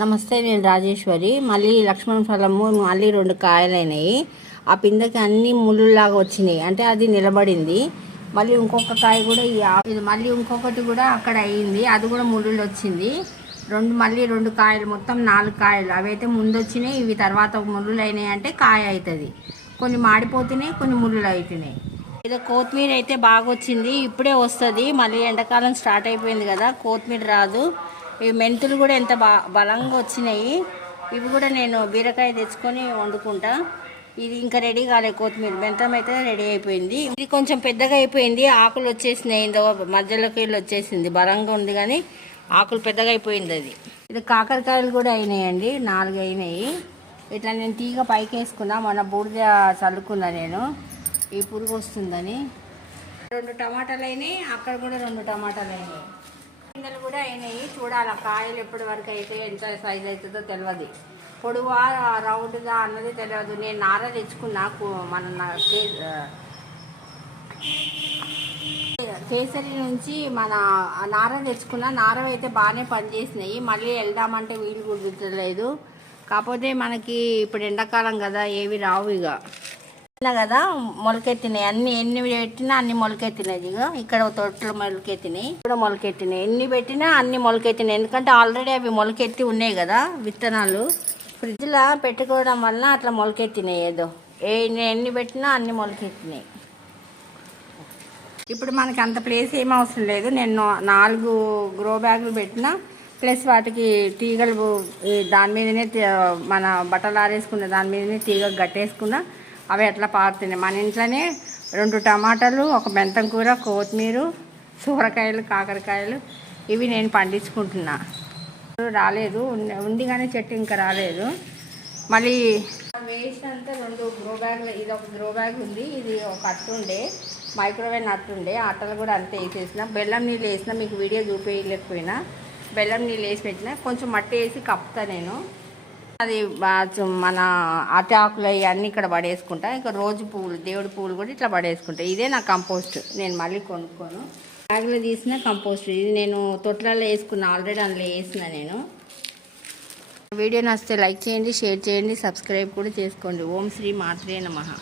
నమస్తే, నేను రాజేశ్వరి. మళ్ళీ లక్ష్మణ ఫలము మళ్ళీ 2 కాయలైనాయి. ఆ పిందెకి అన్ని ముళ్ళులాగా వచ్చినాయి, అంటే అది నిలబడింది. మళ్ళీ ఇంకొక కాయ కూడా ఇది మళ్ళీ ఇంకొకటి కూడా అక్కడ అయ్యింది, అది కూడా ముళ్ళులు వచ్చింది. మళ్ళీ 2 కాయలు, మొత్తం 4 కాయలు. అవైతే ముందు వచ్చినాయి, ఇవి తర్వాత ముళ్ళులు అయినాయి. అంటే కాయ అవుతుంది. కొన్ని మాడిపోతున్నాయి, కొన్ని ముళ్ళులు అవుతున్నాయి. ఏదో కొత్తిమీర అయితే బాగా వచ్చింది, ఇప్పుడే వస్తుంది. మళ్ళీ ఎండాకాలం స్టార్ట్ అయిపోయింది కదా, కొత్తిమీర రాదు. ఈ మెంతులు కూడా ఎంత బలంగా వచ్చినాయి. ఇవి కూడా నేను బీరకాయ తెచ్చుకొని వండుకుంటా. ఇది ఇంకా రెడీ కాలే కొత్తిమీర. మెంతం అయితే రెడీ అయిపోయింది. ఇది కొంచెం పెద్దగా అయిపోయింది, ఆకులు వచ్చేసినాయి. ఇందో మధ్యలోకి వెళ్ళి వచ్చేసింది. బలంగా ఉంది కానీ ఆకులు పెద్దగా అయిపోయింది. ఇది కాకరకాయలు కూడా అయినాయండి, 4 అయినాయి. ఇట్లా నేను తీగ పైకి వేసుకున్నా, మొన్న బూడిద చల్లుకున్నా నేను, ఈ పురుగు వస్తుందని. 2 టమాటాలు అయినాయి, అక్కడ కూడా 2 టమాటాలు అయినాయి. పిందెలు కూడా అయినాయి. చూడాలి కాయలు ఎప్పటి వరకు అయితే ఎంత సైజ్ అవుతుందో తెలియదు. పొడువా రౌండ్గా అన్నది తెలియదు. నేను నార తెచ్చుకున్నా, మన కేసరి నుంచి మన నార తెచ్చుకున్నా. నార అయితే బాగానే పనిచేసినాయి. మళ్ళీ వెళ్దామంటే వీలు కుదురలేదు. కాకపోతే మనకి ఇప్పుడు ఎండాకాలం కదా, ఏవి రావు. ఇక కదా మొలకెత్తినాయి అన్ని. ఎన్ని పెట్టినా అన్ని మొలకెత్తినాయి. ఇక ఇక్కడ తొట్లు మొలకెత్తినాయి, ఇక్కడ మొలకెత్తినాయి. ఎన్ని పెట్టినా అన్ని మొలకెత్తినాయి. ఎందుకంటే ఆల్రెడీ అవి మొలకెత్తి ఉన్నాయి కదా విత్తనాలు. ఫ్రిడ్జ్లో పెట్టుకోవడం వల్ల అట్లా మొలకెత్తినాయి. ఏదో ఎన్ని పెట్టినా అన్ని మొలకెత్తినాయి. ఇప్పుడు మనకి అంత ప్లేస్ ఏం అవసరం లేదు. నేను 4 గ్రో బ్యాగులు పెట్టినా, ప్లస్ వాటికి తీగలు దాని మీదనే, మన బట్టలు ఆరేసుకున్న దాని మీదనే తీగ కట్టేసుకున్నా. అవి ఎట్లా పారుతున్నాయి. మన ఇంట్లోనే 2 టమాటాలు, 1 మెంతం కూర, కొత్తిమీర, సూరకాయలు, కాకరకాయలు ఇవి నేను పండించుకుంటున్నా. రాలేదు, ఉంది కానీ చెట్టు ఇంకా రాలేదు. మళ్ళీ వేస్ట్ అంతా 2 గ్రో బ్యాగులు. ఇది ఒక గ్రో బ్యాగ్ ఉంది, ఇది ఒక అట్టు ఉండే, మైక్రోవేవ్ అట్టు ఉండే. అట్టలు కూడా అంతే వేసేసిన. బెల్లం నీళ్ళు వేసిన, మీకు వీడియో చూపించలేకపోయినా. బెల్లం నీళ్ళు వేసి పెట్టిన, కొంచెం మట్టి వేసి కప్పుతా నేను. అది మన ఆకులు ఇవన్నీ ఇక్కడ పడేసుకుంటా. ఇంకా రోజు పువ్వులు, దేవుడి పువ్వులు కూడా ఇట్లా పడేసుకుంటా. ఇదే నా కంపోస్ట్. నేను మళ్ళీ కొనుక్కోను. బ్యాగ్లో తీసిన కంపోస్ట్ ఇది. నేను తొట్లలో వేసుకున్నా, ఆల్రెడీ అందులో వేసిన నేను. వీడియో నచ్చితే లైక్ చేయండి, షేర్ చేయండి, సబ్స్క్రైబ్ కూడా చేసుకోండి. ఓం శ్రీ మాత్రే నమః.